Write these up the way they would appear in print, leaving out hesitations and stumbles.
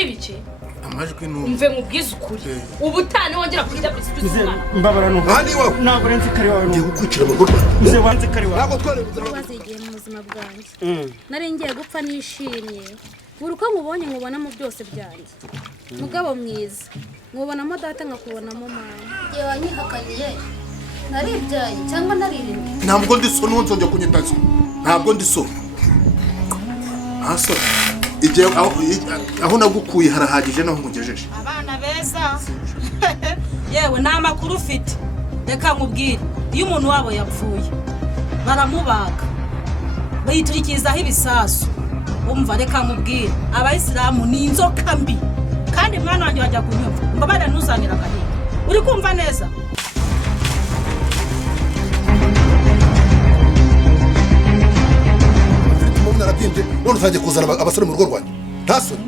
birimo ibice amajwi no umve mubwiza ukuri ubutane wongera kujya kwisubizana mbabara no handi wawe ntabwo renze kare wawe ngiye gukwicira mu rugo uze wanze kare wawe ntabwo tware bazigiye mu buzima bwanjye nari ngiye gupfa nishimye buri uko mubonye nkubonamo byose byanjye mugabo mwiza nkubonamo data nkakubonamo mama igihe wanyihakaniye naribyaye cyangwa naririmye ntabwo ndi so nonzonje kunyitaza ntabwo ndi so aso igihe aho nagukuye harahagije naho nkugejeje abana beza yewe nta makuru ufite reka nkubwire iyo umuntu wabo yapfuye baramubaga bayiturikizaho ibisasu umva reka nkubwire abayisilamu ni inzoka mbi kandi mwana wanjye wajya kunyumva mbabara ntuzanira agahinda uri kumva neza narabyimbye none utangiye kuzana abasore mu rugo rwanjye ntasore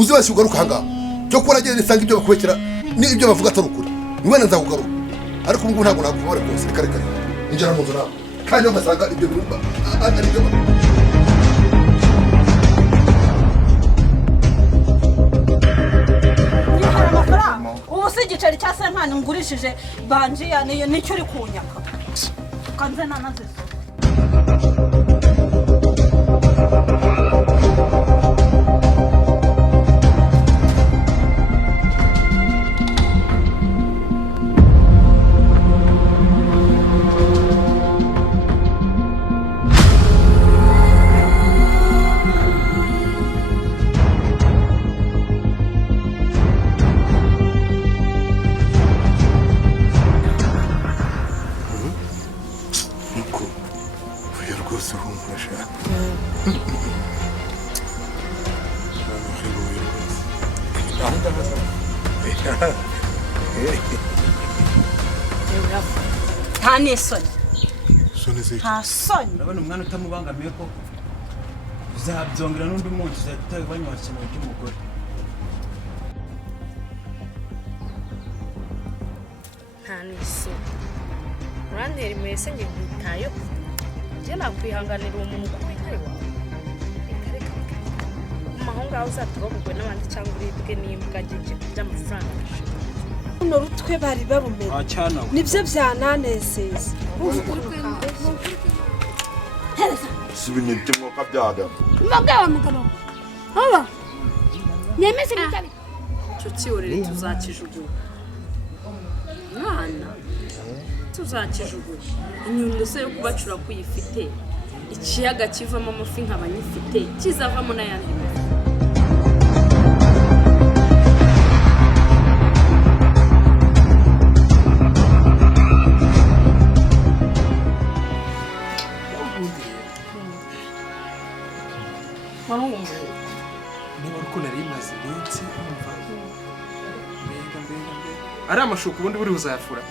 uzibashye ugaruka aha ngaha cyo kuba nagiye nisanga ibyo bakubekera n'ibyo bavuga atari ukuri niwene nzakugaruka ariko ubu ngubu ntabwo nakubabare rwose reka reka injira mu nzu nawe kandi niyo ngasanga ibyo bintu ari byo ubu si igiceri cya senkani ngurishije banjiya nicyo uri kunyaka kanze nanazizo nta n'isoni nta soni urabona umwana utamubangamiye ko uzabyongera n'undi munsi uzahita ubanywa ikintu cy'umugore nta n'isoni urantera impuhwe se njye nkwitayeho njye nakwihanganira uwo muntu ukwitaye wawe reka reka mu aho ngaho uzatubabugwe n'abandi cyangwa uribwe n'imbwa njye by'amafaranga runo rutwe bari barumenye nibyo byananezeza si ibintu mwuka byaga mugabo mugabo aba nemeze bitari icyo kiyorere tuzakijugunya mwana tuzakijugunya inyundo se yo kubacura kuyifite ikiyaga kivamo amafi nkaba nyifite kizavamo n'ayandi mafi niba uko nari maze iminsi umva mbega ari amashuka ubundi buri buzayafura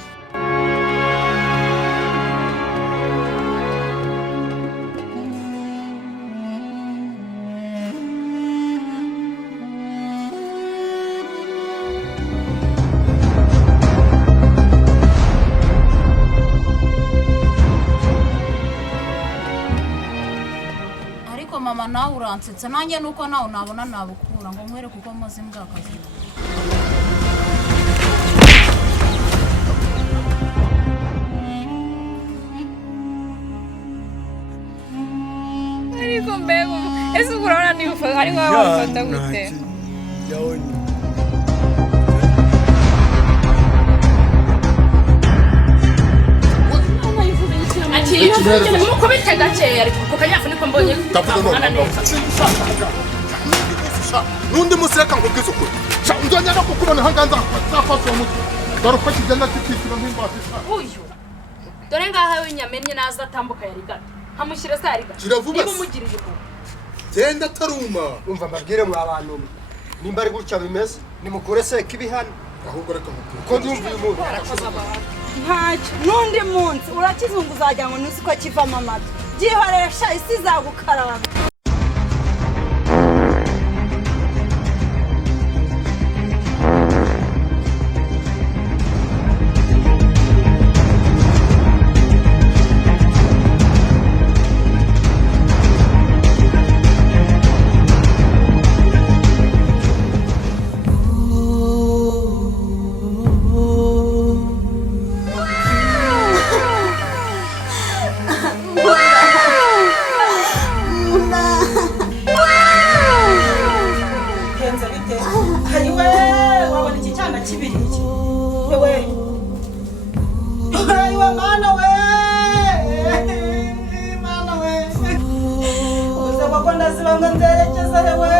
mama nawe uransetse nanjye nuko nawe nabona nabukura ngo nkwere kuko maze mbwakazi ariko mbega ese urabona niba ari nkaho wafata gute nuko bitega gakeya ariko ko kanyafuniko mbonye ndavuga n'undi munsi reka nkubwize ukuri nzongera kukubona aha ngaha nzafata uwo mutwe dore uko kigenda kikishyura nk'imbata uyu dore ngaha w'inyamenye naza atambuka yari gato hamushyira se yari gato kiravuga niba umugirije impuhwe genda taruma umva mbabwire mwa bantu nimba ari gutya bimeze nimukure seka ibihano ahubwo reka nkubwire ko ndumva uyu muntu arakoze abantu ntacyo n'undi munsi urakizungu uzajya ngo nuzi ko kivamo amata byihoresha isi izagukaraba mana we mana we uze koko ndaziba ngo nzerekeze hewe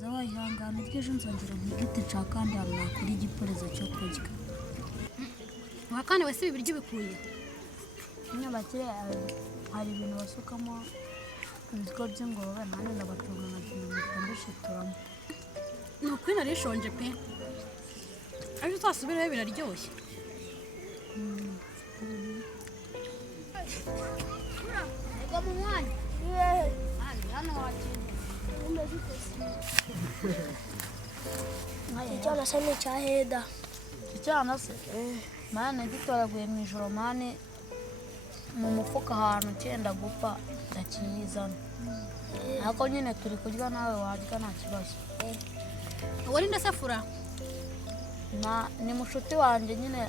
zawayihangana ejo nzongera nkigiti nca kandi ahantu nakura igiporezo cyo kurya wakane wese ibi biryo bikuye nyabakire hari ibintu basukamo ibiryo by'ingurube nanone ndabatunga nkagenda mbishituramo ni ukuri nari nshonje pe ariko twasubireyo biraryoshye ega mu mwanya hano wakintu icyana se ni icya heda icyana se mane gitoraguye mu ijoro mane mu mufuka ahantu cyenda gupfa ndakiyizana ariko nyine turi kurya nawe warya nta kibazo wari ndasafura ni mushuti wanjye nyine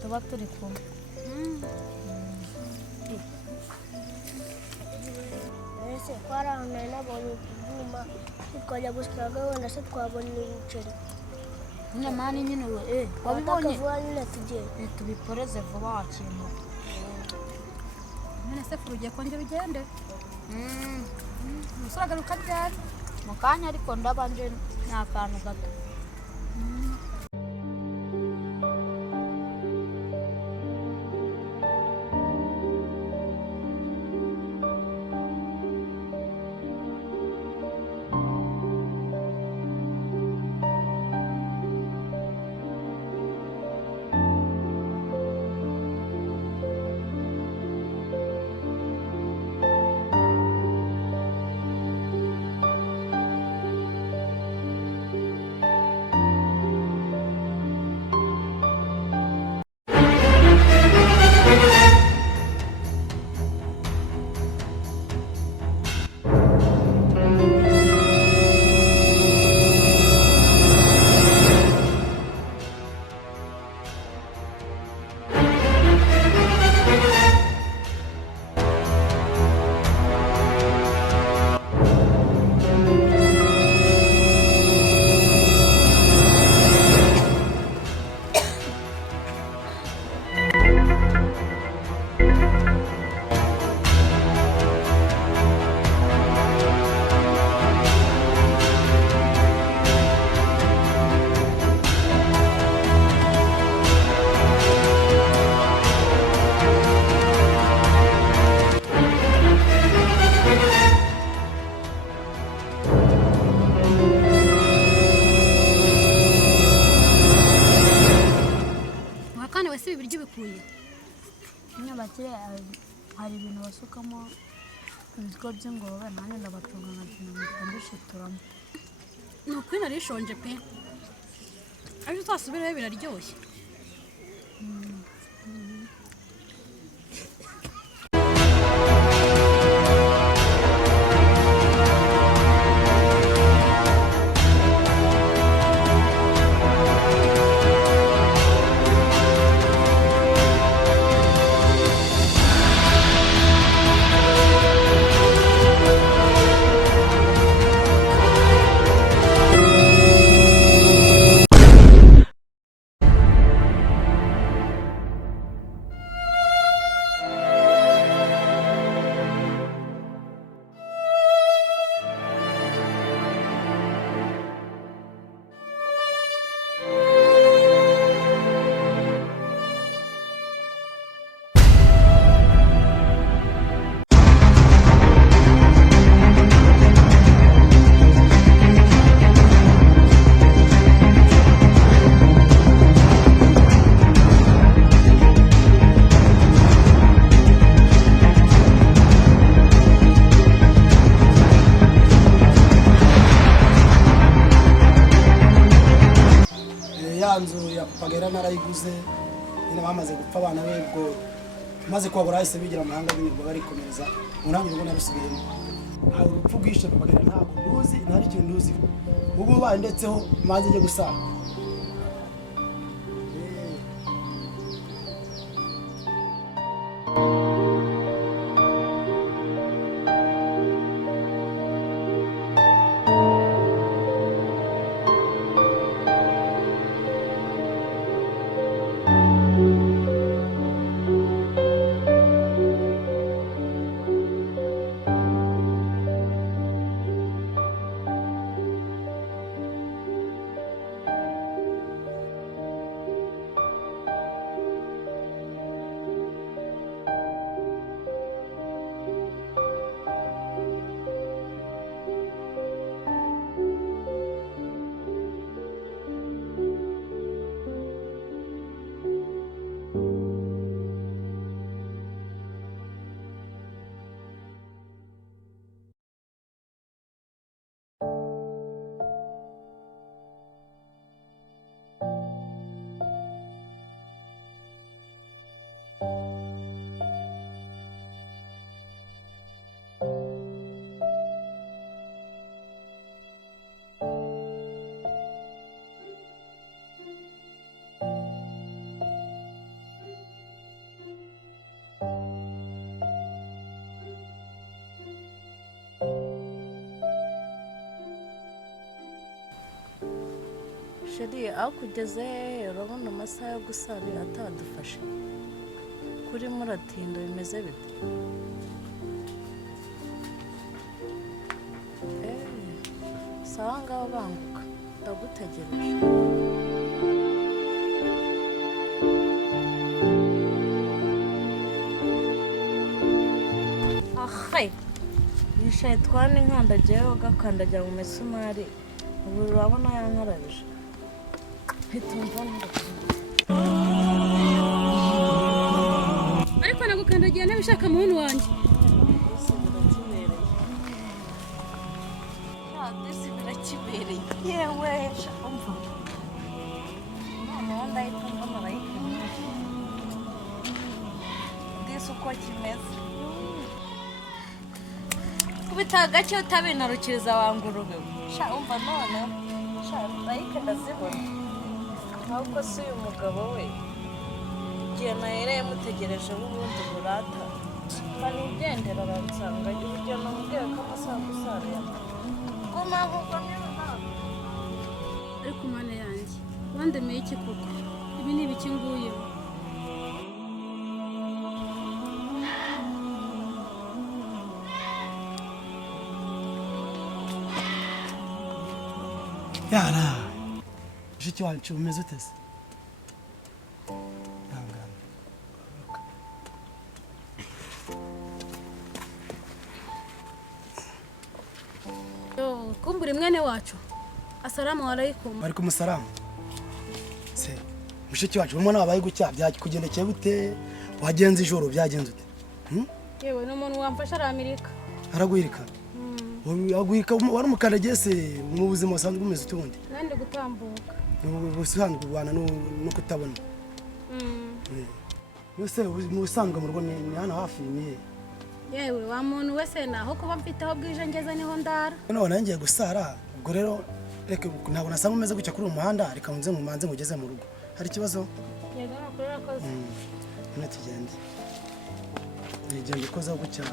tuba turi kumwe ese ko hari ahantu nari nabonye ibyuma twajya gusikaga wenda se twabona ibiceri nyine mani nyine wabibonye vuba nyine tugiye tubiporeze vuba wakintu none se furu ugiye kongera ugende umusore agaruka ryari mu kanya ariko ndabanje ni akantu gato hari ibintu basukamo ibiryo by'ingurube nanone ndabatunga nkagenda mbishituramo ni ukuri nari nshonje pe ariko twasubireyo biraryoshye papagera narayiguze nyine bamaze gupfa abana be ubwo maze kwabura hahise bigira amahanga birirwa barikomereza umunani ubwo narusubiyemo ntawe urupfu bwishe papagera ntabwo nduzi nta n'ikintu nduziho ubu bandetseho maze njye gusara sheri aho kugeze urabona amasaha yo gusarira atadufashe kuri muratinda bimeze bite sawa ngaho banguka ndagutegereje ahaye yicaye twane nkandagiyeho gakandagira mu misumari ubu urabona yankarabije ariko nagukandagiye nabishaka muntu wanjye birakibereye yewe umva noneho ndahita mbona arayikumye bwise uko kimeze kubita gake utabinarukiriza wangurube sha umva noneho sha ndahita ndazibona ahubwo si uyu mugabo we igihe nahereye mutegereje ubundi burata banigendera aransanga uburyo namubwiye ko amasaha gusarira guma ahubwo niba ariko mana yanjye wandemeye iki koko ibi ni ibiki nguyemo yara mushiki wacu umeze ute se kumbura mwene wacu asalamu alaykum bari kumusalamu se mushiki wacu umwana wabaye gucya byakugendekeye bute wagenze ijoro byagenze ute yewe n'umuntu wamfasha aramirika aragwirika agwirika wari umukandagiye se mu buzima busanzwe bumeze utundi nandi gutambuka ubusanzwe ubana no kutabona yose mu busanzwe mu rugo ni hano hafi ni yewe wa muntu wese naho kuba mfite aho bwije ngeze niho ndara none nangiye gusara ubwo rero reka ntabwo nasanga umeze gutya kuri uyu muhanda reka nze mumanze ngugeze mu rugo hari ikibazo yego nakuri urakoze none tugende nigende koza gutya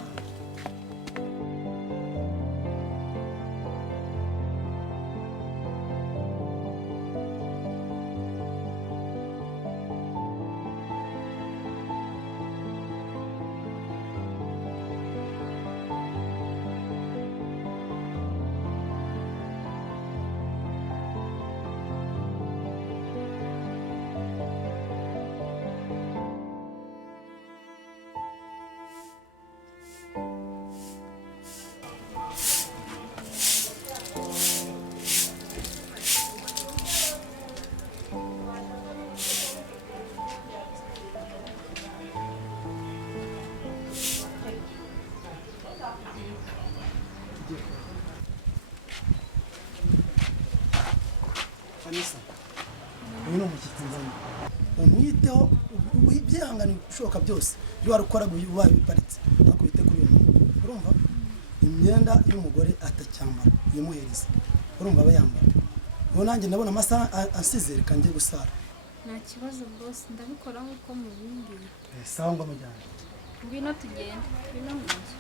umwiteho ibyihangane bishoboka byose ibyo wari ukora ubaye biparitse akubite kuri uyu muntu urumva imyenda y'umugore atacyambara yamuhereza urumva aba yambara ubu nanjye ndabona amasaha asize reka njye gusara nta kibazo bose ndabikora nk'uko mubimbwiye sawa ngo mujyane ngwino tugende ngwino mu nzu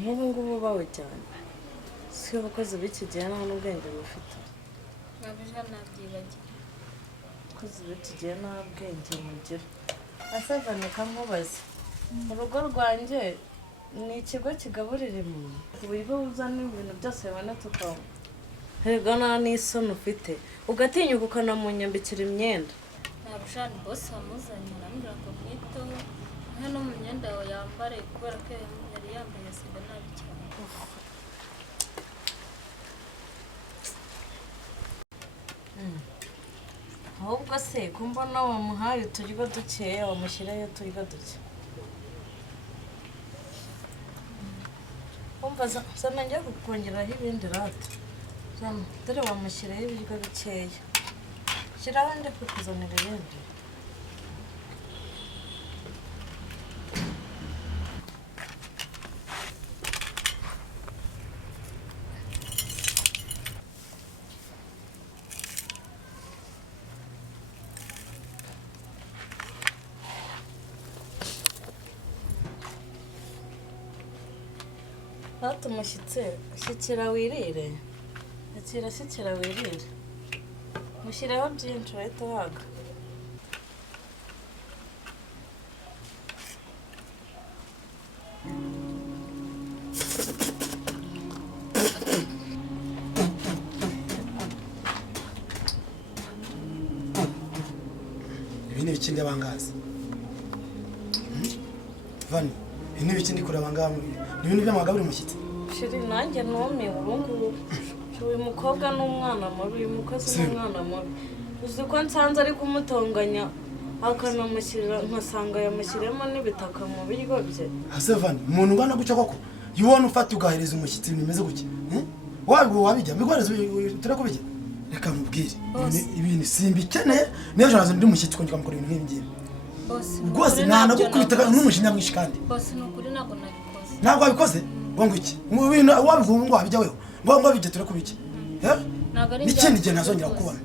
nk'ubu ngubu bawujyana si abakozi b'iki gihe nta n'ubwenge bufite nkabije nabyibagiwe abakozi b'iki gihe nta bwenge mugira asavanika nkubaze mu rugo rwanjye ni ikigo kigaburira umuntu ku buryo uzana ibintu byose bibonetse ukaba herega nta n'isoni ufite ugatinyuka ukanamunyambikira imyenda ntabwo bose wamuzanye arambwira ngo mwiteho hano mu myenda yawe yambare kubera ko yari yambaye yasiga nabi cyane ahubwo se ko mbona wamuhaye uturyo dukeya wamushyirayo uturyo duke umva zana njya kukongeraho ibindi rata zana dore wamushyiraho ibiryo bikeya shyiraho ndi kukuzanira ibindi Hata umushyitsi shyikira wirire akira shyikira wirire mushyiraho byinshi uhita uhaga ibi ni ibikindi abangazi vani ibi ni ibikindi kure abangazi ni ibintu by'amagaburi umushyitsi shiri nanjye numiwe ubu ngubu uyu mukobwa ni umwana mubi uyu mukozi ni umwana mubi uzi ko nsanze ari kumutonganya akanamushyirira nkasanga yamushyiremo n'ibitaka mu biryo bye ase vani umuntu ungana gutya koko yubona ufata ugahereza umushyitsi ibintu bimeze gutya wabijya mbiguhereza turi kubijya reka mubwire ibintu simbikeneye n'ejo nazo ndi umushyitsi kongera mukora ibintu nk'ibi ngibi rwose ntanagukubita n'umujinya mwinshi kandi bose ni ukuri ntabwo nabikoze ntabwo wabikoze ngo iki ibintu wabivuga ngo wabijya weho ngo bijya turi kubijya n'ikindi gihe ntazongera kubona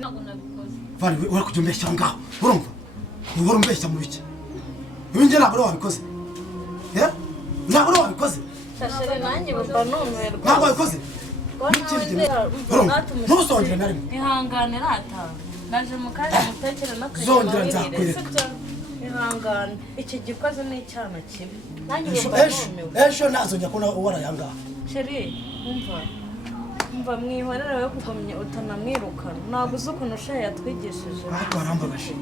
ntabwo nabikoze vani we kujya umbeshya aho ngaho urumva uhora umbeshya mu biki ibi ngiye ntabwo ari wabikoze ntabwo ari wabikoze shashire nanjye baba numirwa ntabwo wabikoze n'ikindi gihe urumva ntuzongere na rimwe ihangane rata naje mu kanya mutekere zongera nzakwereka ihangane iki gikoze ni icyana kibi nanjye ejo nazongera kubona warayanga sheri umva mwihorera we kugomye utanamwirukana ntabwo uzi ukuntu shaye yatwigishije ariko arambabaje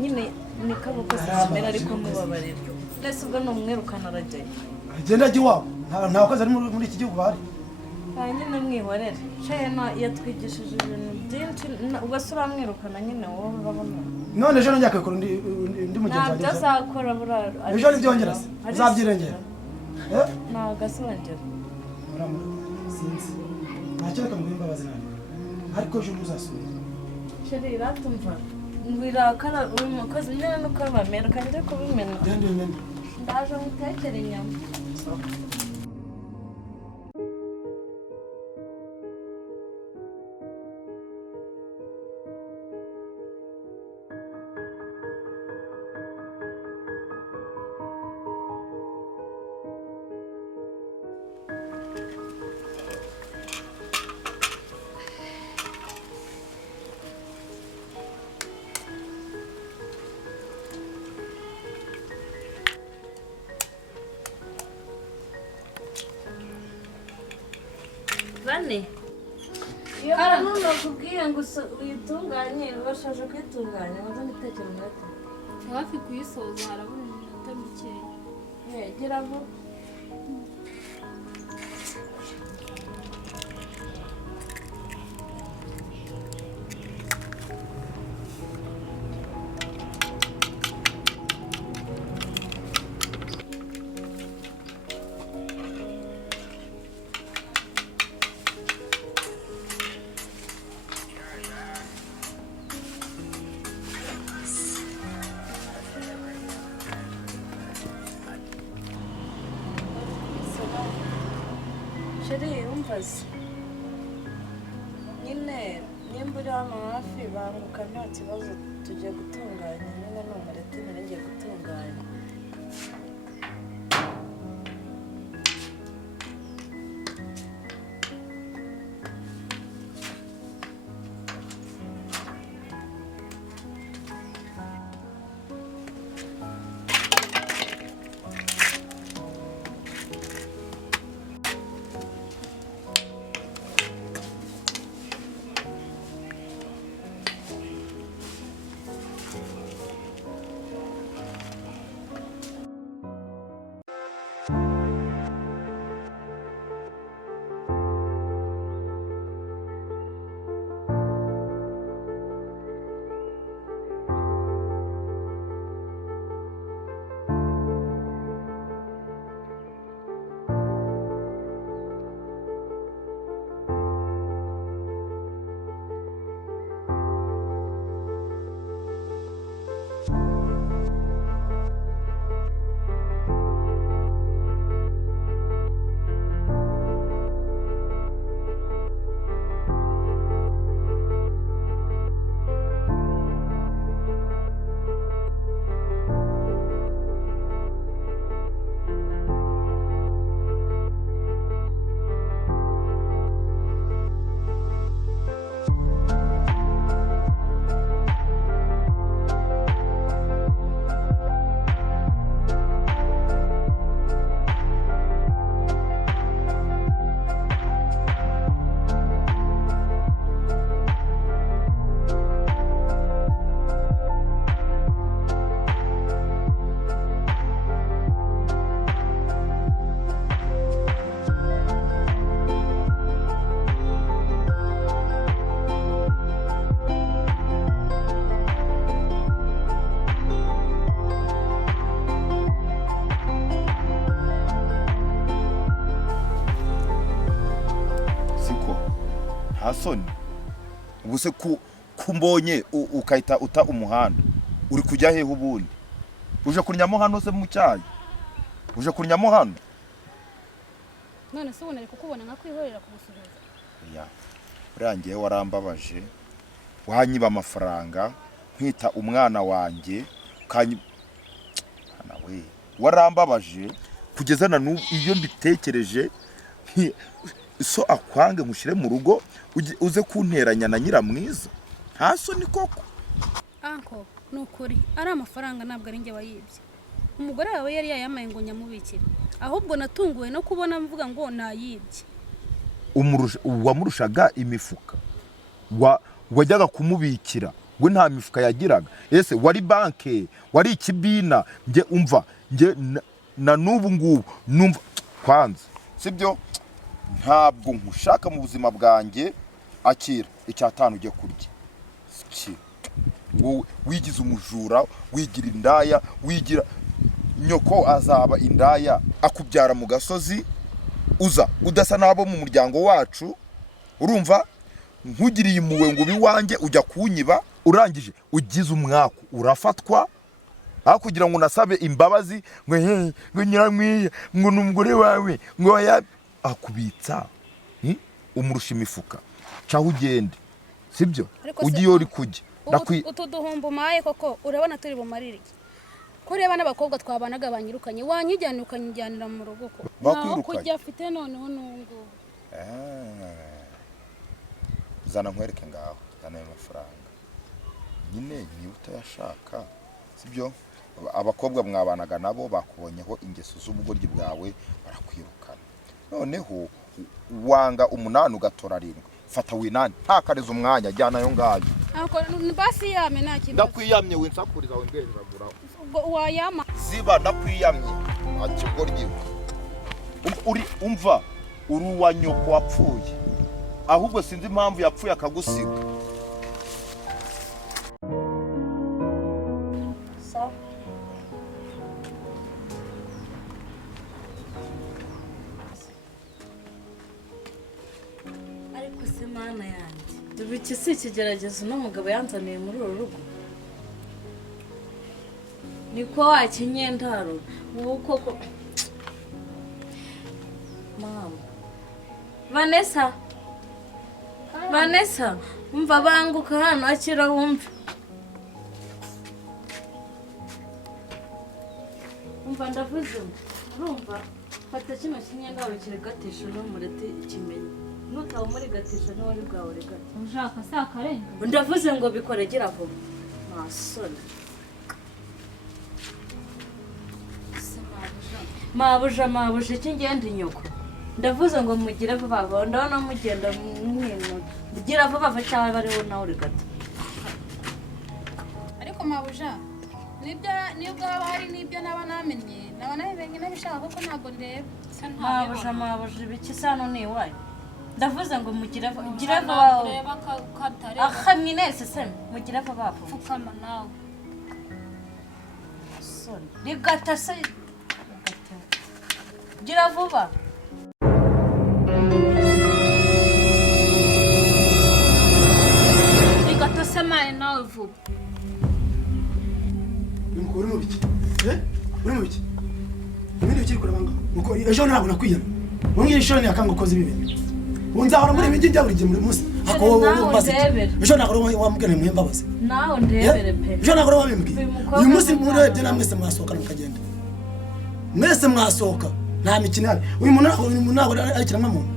nyine ni kaboko simera ariko mubabarira ndetse ubwo ni umwirukana arajyayo agenda ajya iwabo nta bakozi ari muri iki gihugu bahari nyine mwihorere shaye yatwigishije ibintu byinshi ubwo se uramwirukana nyine wowe urabona none ejo nongeye akabikora undi mugenzi wanjye ntabyo azakora buraro ejo ntibyongera se uzabyirengera ntabwo azongera sinzi ntacyo reka muguhe imbabazi nawe ariko ejo ntuzasubire sheri ratumva wirakara uyu mukozi nyine nuko bamera kandi ariko bimena ndaje mutekere inyama bane hano nakubwiye ngo uyitunganye ubashaje kwitunganya maze nditekera umwete hafi kuyisoza harabura iminota mikeya gera vuba sheri umvaze nyine nimba uri hano hafi banguka nta kibazo tugiye gutunganya nyine ni umureti nari ngiye gutunganya Hasoni ubuse kumbonye ukahita uta umuhanda uri kujya hehe ubundi uje kunyamo hano se mu cyayi uje kunyamo hano none se ubonere kukubona nka kwihorera kugusuhuza ya urangiye warambabaje wanyiba amafaranga nkita umwana wanjye nawe warambabaje kugeza na n'ubu iyo mbitekereje so akwange mushire mu rugo uze kunteranya na nyiramwiza nta soni koko anko nukuri ari amafaranga ntabwo ari njye wayibye umugore wawe yari yayamaye ngo nyamubikire ahubwo natunguwe no kubona mvuga ngo nayibye. Wamurushaga imifuka wajyaga kumubikira we nta mifuka yagiraga. Ese wari banke wari ikibina nge umva nge na nubu ngubu numva kwanza sibyo ntabwo nkushaka mu buzima bwanjye. Akira icyatanu ujye kurya wowe wigize umujura wigira indaya wigira nyoko azaba indaya akubyara mu gasozi uza udasa nabo mu muryango wacu urumva nkugiriye impuhwe ngo biwanjye ujya kunyiba urangije ugize umwaku urafatwa aho kugira ngo nasabe imbabazi ngo nyiramwiye ngo numugore wawe ngo akubitsa umurusha imifuka caho ugende sibyo ugiye uri kujya utuduhumba umaye koko urabona turi bumarire kureba n'abakobwa twabanaga banyirukanye wanyijyana ukanyijyanira mu rugo ko naho kujya afite noneho nungu zana nkwereke ngaho zana amafaranga nyine niba utayashaka sibyo abakobwa mwabanaga nabo bakubonyeho ingeso z'ubugoryi bwawe barakwirukana noneho wanga 8 ugatora 7 fata winani ntakareza umwanya jyana yo ngayo basi yame nta kintu ndakwiyamye winsakuriza wengeragura wayama ziba ndakwiyamye akigoryi uri umva uruwa nyoko wapfuye ahubwo sinzi impamvu yapfuye akagusiga. ariko se mana yanjye iki si ikigeragezo n'umugabo yanzaniye muri uru rugo niko wakinyendaro wowe koko mama Vanessa umva banguka hano akira wumve umva ndavuze urumva fata kino kinyendaro kiregatisha n'umureti ikimenye nutaho muri gatisha no wari bwawe regata ushaka sakarenga ndavuze ngo bikoregera vuba masoni mabuja iki ngenda inyoko ndavuze ngo mugire vuba vuba ndabona mugenda mwino gira vuba vuba cyangwa bariho nawe regata ariko mabuja nibyo haba hari n'ibyo naba namenye naba nabibenye nabishaka kuko ntabwo ndeba mabuja ibiki sano ni iwayo ndavuze ngo mugire vuba aha mwinese se mugire vuba vuba pfukama nawe rigata se gira vuba rigata se maye nawe vuba uri mu biki uri mu biki ibindi bikiri kureba ngaho nuko ejo ntabwo nakwiyama umbwira ishoni yakanga ukoze ibi unzahora muri ibi njya buri gihe muri munsi ako wowe ejo ntabwo wamubwira muhe mbabazi nawe ndebere pe ejo ntabwo wabimbwiye uyu munsi murebye na mwese mwasohoka mukagenda mwese mwasohoka nta mikino ihari uyu muntu ntabwo ari ikiremwamuntu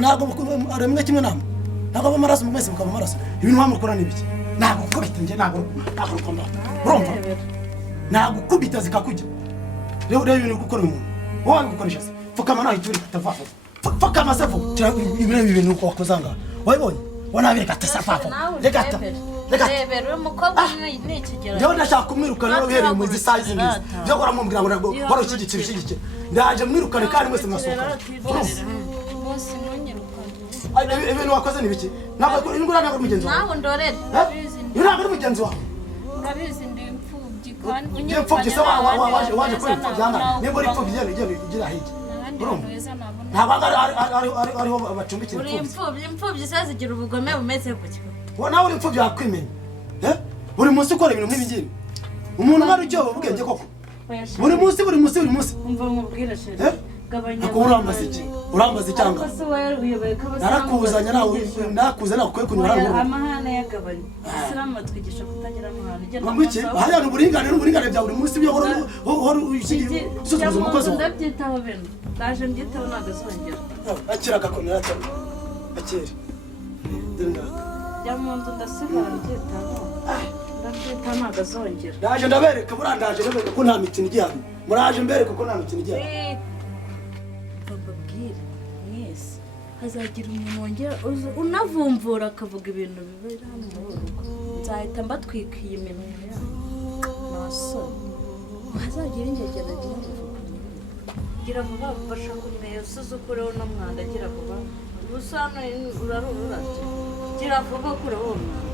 ntabwo aremwe kimwe namwe ntabwo aba amaraso mwese mukaba amaraso ibintu wamukora ni biki ntabwo ukubita njye ntabwo rukomba urumva ntabwo ukubita zikakujya rero ibintu gukora umuntu wowe wabigukoresha se pfukama naho igihe utava pfukama se vuba ibintu uko wakoze ngaha wabibonye wanabireka atasa papa regata rebera umukobwa ni ikigero njyewe ndashaka kumwirukana rero uhereye mu isaha izi ngizi byo waramubwira ngo wari ushyigikira ndaje mwirukane kandi mwese mwasohoka bose ntunyirukane ibintu wakoze ni biki ntabwo ingura ntabwo mugenzi wawe nawe ndorere ntabwo ari mugenzi wawe urabizi ndi imfubyi kandi imfubyi se waje kuri imfubyi hangana nimba uri imfubyi igira hirya ntabwo ariho bacumbikira imfubyi se zigira ubugome bumeze gutya nawe uri imfubyi wakwimenya buri munsi ukora ibintu nk'ibi ngibi umuntu umara ucyoba ubwenge koko buri munsi umva mubwire sheri gabanya urambaza icyanga narakuzanya nakuze nakukwiye kunyura hano amahane yagabanya isilamu batwigisha kutagira amahane ngwiki hariya uburinganire bya buri munsi byo hora usuzuguza umukozi wawe ndabyitaho bino ndaje mbyitaho ntabwo azongera akira agakomera akira jya mu nzu ndasigara mbyitaho ndabyitaho ntabwo azongera ndaje ndabereka buriya ndaje ndabereka ko nta mikino igihari muraje mbere kuko nta mikino ijya bababwire mwese hazagira umuntu wongera unavumvura akavuga ibintu bibera hano mu rugo nzahita mbatwika iyi minwa yanyu nasoni hazagira ingegera gira vuba bafasha kumweyo usuzukureho no mwanda gira vuba ubusa hano urarurabye gira vuba kureho uwo mwanda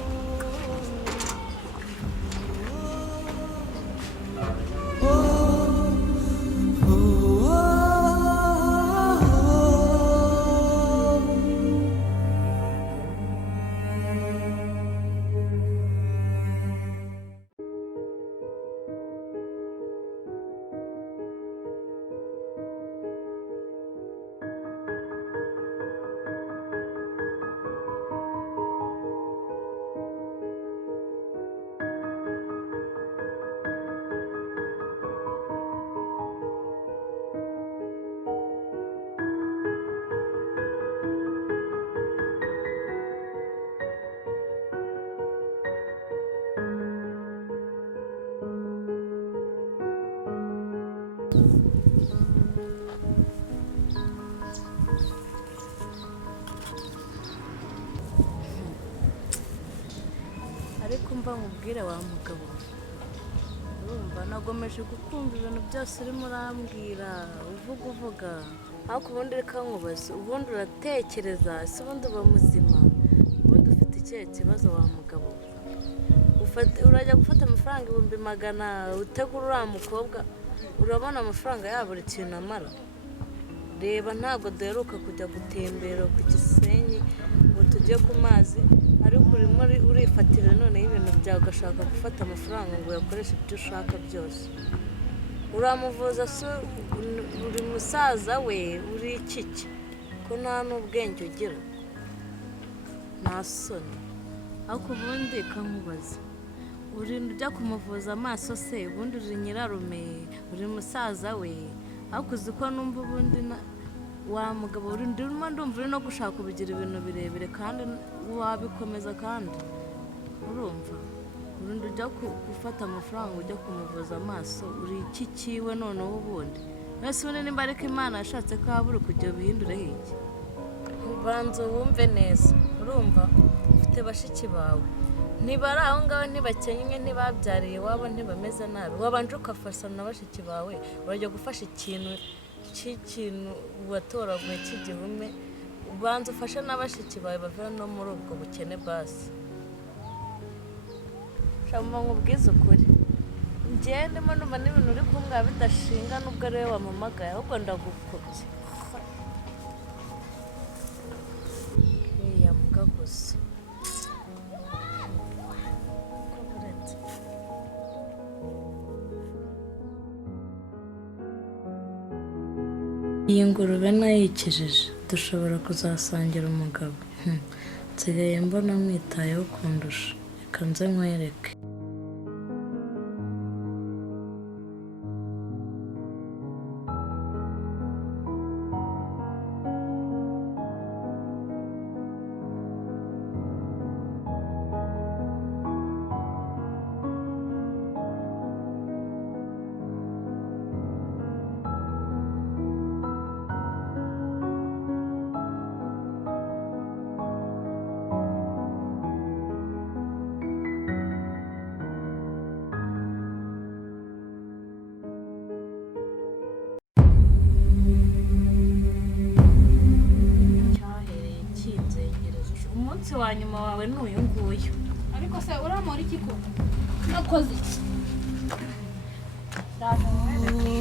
ariko mba nkubwire wa mugabo urumva nagomeje gukumva ibintu byose urimo urambwira uvuga ariko ubundi reka nkubaze ubundi uratekereza ese ubundi uba muzima ubundi ufite ikihe kibazo wa mugabo urajya gufata amafaranga 100 utegura uriya mukobwa urabona amafaranga ya buri kintu amara reba ntabwo duheruka kujya gutembera ku Gisenyi ngo tujye ku mazi ariko urimo urifatira none y'ibintu byawe ugashaka gufata amafaranga ngo uyakoreshe ibyo ushaka byose uramuvuza uri musaza we uri ikiki ko nta n'ubwenge ugira nta soni ariko ubundi kankubaza urinda ujya kumuvuza amaso se ubundi uri nyirarume uri musaza we ariko uzi ko numva ubundi wa mugabo urimo ndumva uri no gushaka kubigira ibintu birebire kandi wabikomeza kandi urumva urinda ujya gufata amafaranga ujya kumuvuza amaso uri iki kiwe noneho ubundi wese ubundi nimba ariko imana yashatse ko habura kujya ubihindure hiki ubanza wumve neza urumva ufite bashiki bawe ntibari aho ngaho ntibakenye ntibabyariye iwabo ntibameze nabi wabanje ugafasha na bashiki bawe urajya gufasha ikintu cy'ikintu watoraguye cy'igihume ubanza ufashe na bashiki bawe bavira no muri ubwo bukene basi shamba nkubwize ukuri njye ndimo numva n'ibintu uri kumbwira bidashinga nubwo ari we wampamagaye ahubwo ndagukubye iya mbwa gusa iyi ngurube nayikijije dushobora kuzasangira umugabo nsigaye mbona mwitayeho kundusha reka nze nkwereke umunsi wa nyuma wawe n'uyu nguyu ariko se uramura iki ko nakoze iki ndaje nkwereke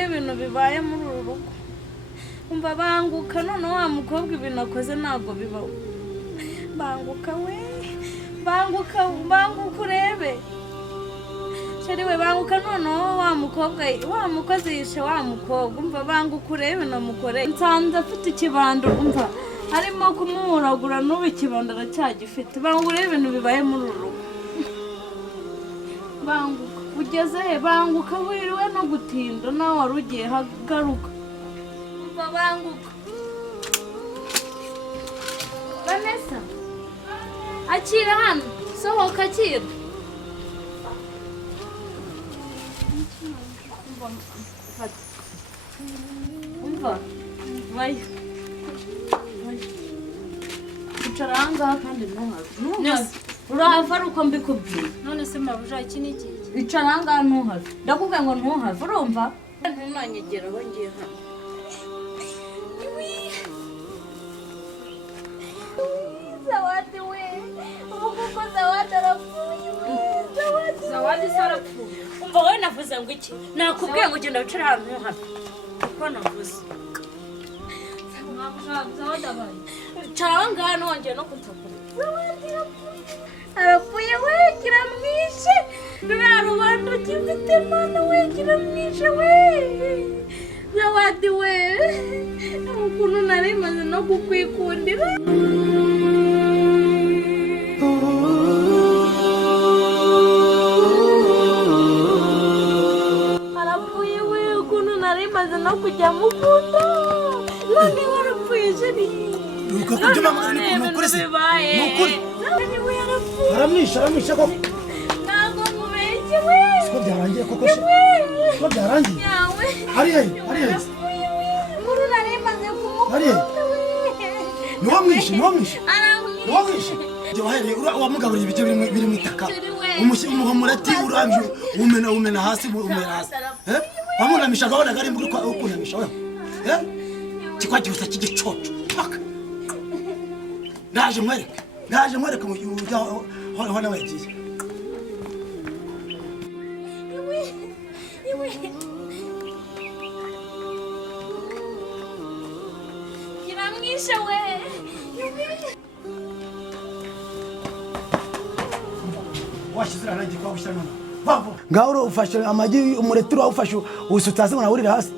urebe ibintu bibaye muri uru rugo. Umva banguka none wa mukobwa ibintu akoze ntabwo bibaho. Banguka we. Banguka urebe. Sheri we banguka none wa mukobwa wa mukozi yishe wa mukobwa. Umva banguka urebe na mukore. Nsanze afite ikibando umva. Harimo kumuragura n'ubu ikibando aracyagifite. Banguka urebe ibintu bibaye muri uru rugo. Banguka ugeze banguka wiriwe no gutinda nawe wari ugiye hagaruka. Umva banguka. Vanessa akira hano sohoka akira. Umva vayo icara ahangaha kandi ntuhave urahava ari uko mbikubwiye. None se mabuja iki ni iki? Icara ahangaha ntuhave ndakubwiye ngo ntuhave urumva. Ntunanyegera aho ngiye hano. Zawadi we uko Zawadi arapfuye. Zawadi sarapfuye. Umva wowe navuze ngo iki? Nakubwiye ngo ugenda wicara ahantu ntuhave uko navuze. Zawadi abaye. Icara ahangaha nongeye no kutakura. Zawadi arapfuye we kiramwishe. Ruriya rubanda gifite mana we kiramwishe we. Zawadi we ukuntu nari maze no kukwikundira. Arapfuye we ukuntu nari maze no kujya mukunda. None warapfuye Sheri. Nuko kubyuma mwana ni ukuri se. Nukuri. Aramwisha ko. Ntabwo mubeshye we. Siko byarangiye koko se. Siko byarangiye. Yawe. Hari he? Ukuntu nari maze kumukunda. Hari he? Niwamwishe. Aramwishe. Johari wamugaburiye ibyo biri mu itaka. Umuhumurati urambye umena hasi umena hasi. Wamunamisha gahora gari muri kwa ukunamisha wewe. Kikwagiye usa kigicoco. Paka. Ndaje mwereke mu ujya hona wagiye. Kiramwishe we. Washizira nagiye kwa gushyira none. Bavo. Ngaho ufashe amagi umureturo ufashe usutaze ngo nawurira hasi.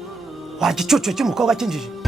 Wagicoco cy'umukobwa kinjije.